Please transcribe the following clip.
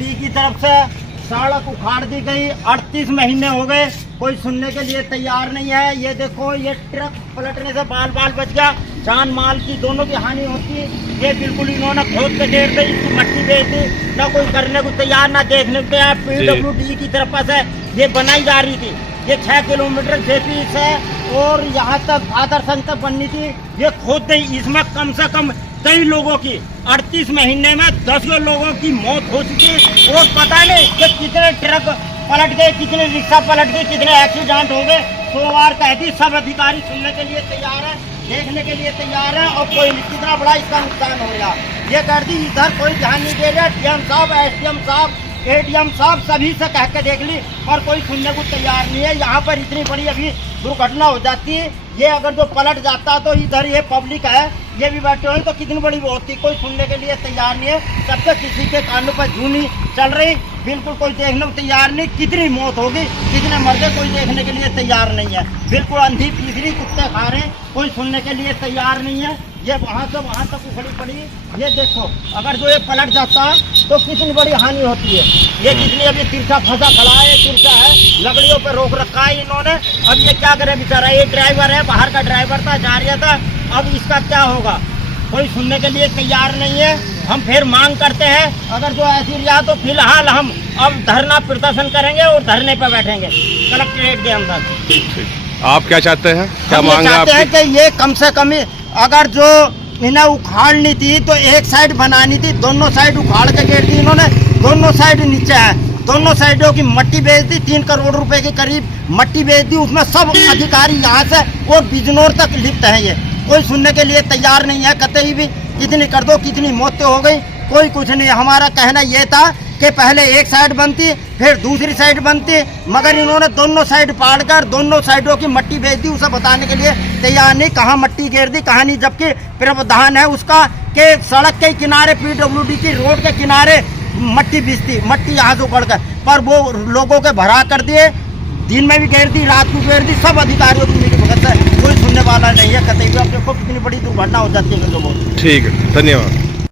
PWD की तरफ से सड़क उखाड़ दी गई। 38 महीने हो गए, कोई सुनने के लिए तैयार नहीं है। ये देखो, ये ट्रक पलटने से बाल बाल बच गया, जान माल की दोनों की हानि होती। ये बिल्कुल इन्होंने खोद के देर दी, इसकी मट्टी बेच दी, ना कोई करने को तैयार ना देखने को तैयार। PWD की तरफ से ये बनाई जा रही थी। ये 6 किलोमीटर जेपी से और यहाँ तक आदर संघ तक बननी थी, ये खोद दी। इसमें कम से कम कई लोगों की 38 महीने में 10 लोगों की मौत हो चुकी है। और पता नहीं कि कितने ट्रक पलट गए, कितने रिक्शा पलट गए, कितने एक्सीडेंट हो गए। सोमवार कह दी, सब अधिकारी सुनने के लिए तैयार है, देखने के लिए तैयार है, और कोई कितना बड़ा इसका नुकसान हो गया ये कर दी। इधर कोई ध्यान नहीं दे रहा। DM साहब, SDM साहब, ADM साहब सभी से कह के देख ली, और कोई सुनने को तैयार नहीं है। यहाँ पर इतनी बड़ी अभी दुर्घटना हो जाती है। ये अगर जो पलट जाता तो इधर ये पब्लिक है, ये भी बैठे हुए तो कितनी बड़ी वो होती। कोई सुनने के लिए तैयार नहीं है। सबसे किसी के कानों पर जूनी चल रही, बिल्कुल कोई देखने को तैयार नहीं। कितनी मौत होगी, कितने मर गए, कोई देखने के लिए तैयार नहीं है। बिल्कुल अंधी पीसरी कुत्ते खा रहे, कोई सुनने के लिए तैयार नहीं है। ये वहाँ से वहाँ तक उखड़ी पड़ी। ये देखो, अगर जो ये पलट जाता तो कितनी बड़ी हानि होती है। ये कितनी अभी तिरछा फंसा खड़ा है, तिरछा है, लकड़ियों पे रोक रखा है इन्होंने। अब ये क्या करे बेचारा, ये ड्राइवर है, बाहर का ड्राइवर था, जा रहा था, अब इसका क्या होगा, कोई सुनने के लिए तैयार नहीं है। हम फिर मांग करते हैं, अगर जो ऐसी रिया तो फिलहाल हम अब धरना प्रदर्शन करेंगे और धरने पर बैठेंगे कलेक्ट्रेट के अंदर। आप क्या चाहते हैं, क्या मांग है चाहते हैं आपकी? कि ये कम से कम अगर जो इन्हें उखाड़नी थी तो एक साइड बनानी थी, दोनों साइड उखाड़ के गिर दी इन्होंने। दोनों साइड नीचे है, दोनों साइडों की मट्टी बेच दी। 3 करोड़ रुपए के करीब मट्टी बेच दी। उसमें सब अधिकारी यहाँ से और बिजनौर तक लिप्त है। ये कोई सुनने के लिए तैयार नहीं है कतई भी। कितनी कर दो, कितनी मौतें हो गई, कोई कुछ नहीं। हमारा कहना ये था कि पहले एक साइड बनती, फिर दूसरी साइड बनती, मगर इन्होंने दोनों साइड पाड़ कर दोनों साइडों की मट्टी बेच दी। उसे बताने के लिए तैयार नहीं, कहाँ मट्टी गिर दी, कहाँ नहीं। जबकि प्रावधान है उसका कि सड़क के किनारे, PWD की रोड के किनारे मट्टी बिछती, मट्टी यहाँ से उखड़ कर, पर वो लोगों के भरा कर दिए। दिन में भी घेर दी, रात को घेर दी। सब अधिकारियों की मिली भगत है, कोई सुनने वाला नहीं है कतई भी। अब देखो कितनी बड़ी दुर्घटना हो जाती है लोगों को। ठीक है, धन्यवाद।